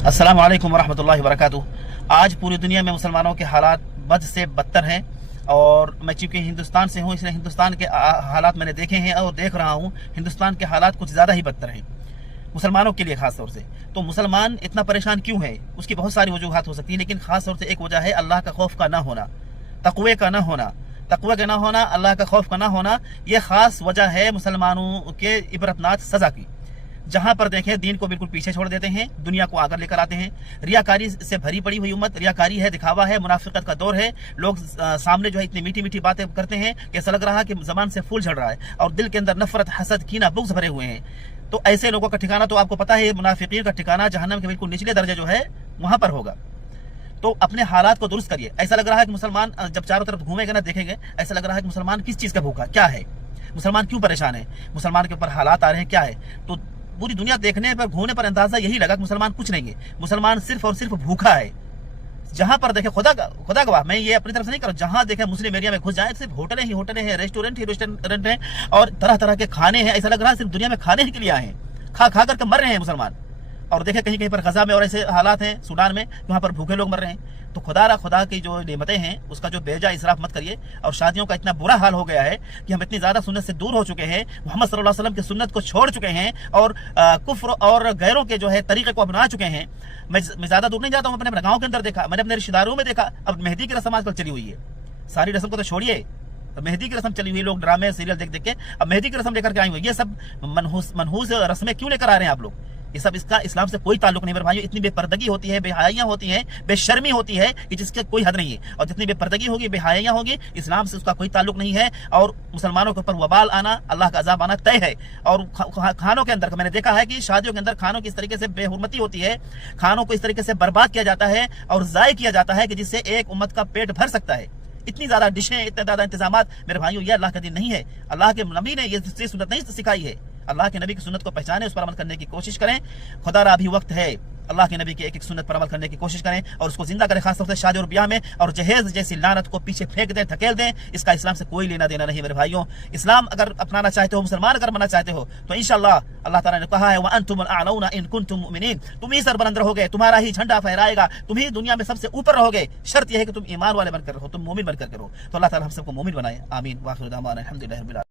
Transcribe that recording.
अस्सलाम वालेकुम वरहमतुल्लाहि वबरकातुहू। आज पूरी दुनिया में मुसलमानों के हालात बद से बदतर हैं, और मैं चूँकि हिंदुस्तान से हूँ इसलिए हिंदुस्तान के हालात मैंने देखे हैं और देख रहा हूँ। हिंदुस्तान के हालात कुछ ज़्यादा ही बदतर हैं मुसलमानों के लिए ख़ास तौर से। तो मुसलमान इतना परेशान क्यों है, उसकी बहुत सारी वजूहात हो सकती हैं, लेकिन ख़ास तौर से एक वजह है अल्लाह का खौफ का ना होना, तक़वे का ना होना। तक़वा का ना होना, अल्लाह का खौफ का ना होना, ये ख़ास वजह है मुसलमानों के इबरतनाक सज़ा की। जहां पर देखें दीन को बिल्कुल पीछे छोड़ देते हैं, दुनिया को आगे लेकर आते हैं। रियाकारी से भरी पड़ी हुई उम्मत, रियाकारी है, दिखावा है, मुनाफिकत का दौर है। लोग सामने जो है इतनी मीठी मीठी बातें करते हैं कि ऐसा लग रहा है कि ज़बान से फूल झड़ रहा है और दिल के अंदर नफरत, हसद, कीना, बुग़्ज़ भरे हुए हैं। तो ऐसे लोगों का ठिकाना तो आपको पता है, मुनाफिकीन का ठिकाना जहन्नम के बिल्कुल निचले दर्जे जो है वहां पर होगा। तो अपने हालात को दुरुस्त करिए। ऐसा लग रहा है कि मुसलमान जब चारों तरफ घूमेंगे ना, देखेंगे, ऐसा लग रहा है कि मुसलमान किस चीज़ का भूखा क्या है, मुसलमान क्यों परेशान है, मुसलमान के ऊपर हालात आ रहे हैं क्या है। तो पूरी दुनिया देखने पर, घूमने पर अंदाजा यही लगा कि मुसलमान कुछ नहीं है, मुसलमान सिर्फ और सिर्फ भूखा है। जहां पर देखे, खुदा गवाह, मैं ये अपनी तरफ से नहीं कर रहा, जहां देखे मुस्लिम एरिया में घुस जाए सिर्फ होटलें ही होटलें हैं, रेस्टोरेंट ही रेस्टोरेंट हैं, और तरह तरह के खाने हैं। ऐसा लग रहा है सिर्फ दुनिया में खाने ही के लिए आए हैं, खा खा करके मर रहे हैं मुसलमान। और देखे कहीं कहीं पर गजा में और ऐसे हालात हैं, सूडान में, वहाँ पर भूखे लोग मर रहे हैं। तो खुदा की जो नेमतें हैं उसका जो बेजा इसराफ मत करिए। और शादियों का इतना बुरा हाल हो गया है कि हम इतनी ज़्यादा सुन्नत से दूर हो चुके हैं, मोहम्मद सल्लल्लाहु अलैहि वसल्लम की सुन्नत को छोड़ चुके हैं और कुफ्र और गैरों के जो है तरीके को अपना चुके हैं। मैं ज़्यादा दूर नहीं जाता हूँ, अपने गाँव के अंदर देखा, मैंने अपने रिश्तेदारों में देखा। अब मेहंदी की रस्म आजकल चली हुई है, सारी रस्म को तो छोड़िए, मेहंदी की रस्म चली हुई, लोग ड्रामे सीरियल देख देख के अब मेहंदी की रस्म लेकर के आई हुई। ये सब मनहूस रस्में क्यों लेकर आ रहे हैं आप लोग? ये सब, इसका इस्लाम से कोई ताल्लुक नहीं मेरे भाइयों। इतनी बेपर्दगी होती है, बेहयाइयाँ होती हैं, बेशर्मी होती है कि जिसके कोई हद नहीं है। और जितनी बेपर्दगी होगी, बेहयाइयाँ होगी, इस्लाम से उसका कोई ताल्लुक नहीं है। और मुसलमानों के ऊपर वबाल आना, अल्लाह का अजाब आना तय है। और खानों के अंदर मैंने देखा है कि शादियों के अंदर खानों की इस तरीके से बेहुरमती होती है, खानों को इस तरीके से बर्बाद किया जाता है और ज़ाय किया जाता है कि जिससे एक उम्मत का पेट भर सकता है। इतनी ज़्यादा डिशें, इतने ज़्यादा इंतजामात, मेरे भाइयों, ये अल्लाह का दिन नहीं है। अल्लाह के नबी ने ये सुन्नत नहीं सिखाई है। अल्लाह के नबी की सुन्नत को पहचाने, उस पर अमल करने की कोशिश करें। खुदा अभी वक्त है, अल्लाह के नबी की एक एक सुन्नत पर अमल करने की कोशिश करें और उसको जिंदा करें, खासतौर से शादी और ब्याह में। और जहेज जैसी लानत को पीछे फेंक दें, धकेल दें। इसका इस्लाम से कोई लेना देना नहीं मेरे भाइयों। इस्लाम अगर अपनाना चाहते हो, मुसलमान अगर बनना चाहते हो, तो इंशाअल्लाह अल्लाह ताला ने कहा है व अंतुमुल अअलौना इन कुंतुम मुमिनीन, तुम ही सरबलंद रहोगे, तुम्हारा ही झंडा फहराएगा, तुम ही दुनिया में सबसे ऊपर रहोगे। शर्त यह है कि तुम ईमान वाले बनकर रहो, तुम मोमिन बनकर रहो। तो अल्लाह ताला हम सबको मोमिन बनाए, आमीन। वाखिर दावाना अल्हम्दुलिल्लाहि रब्बिल आलमीन।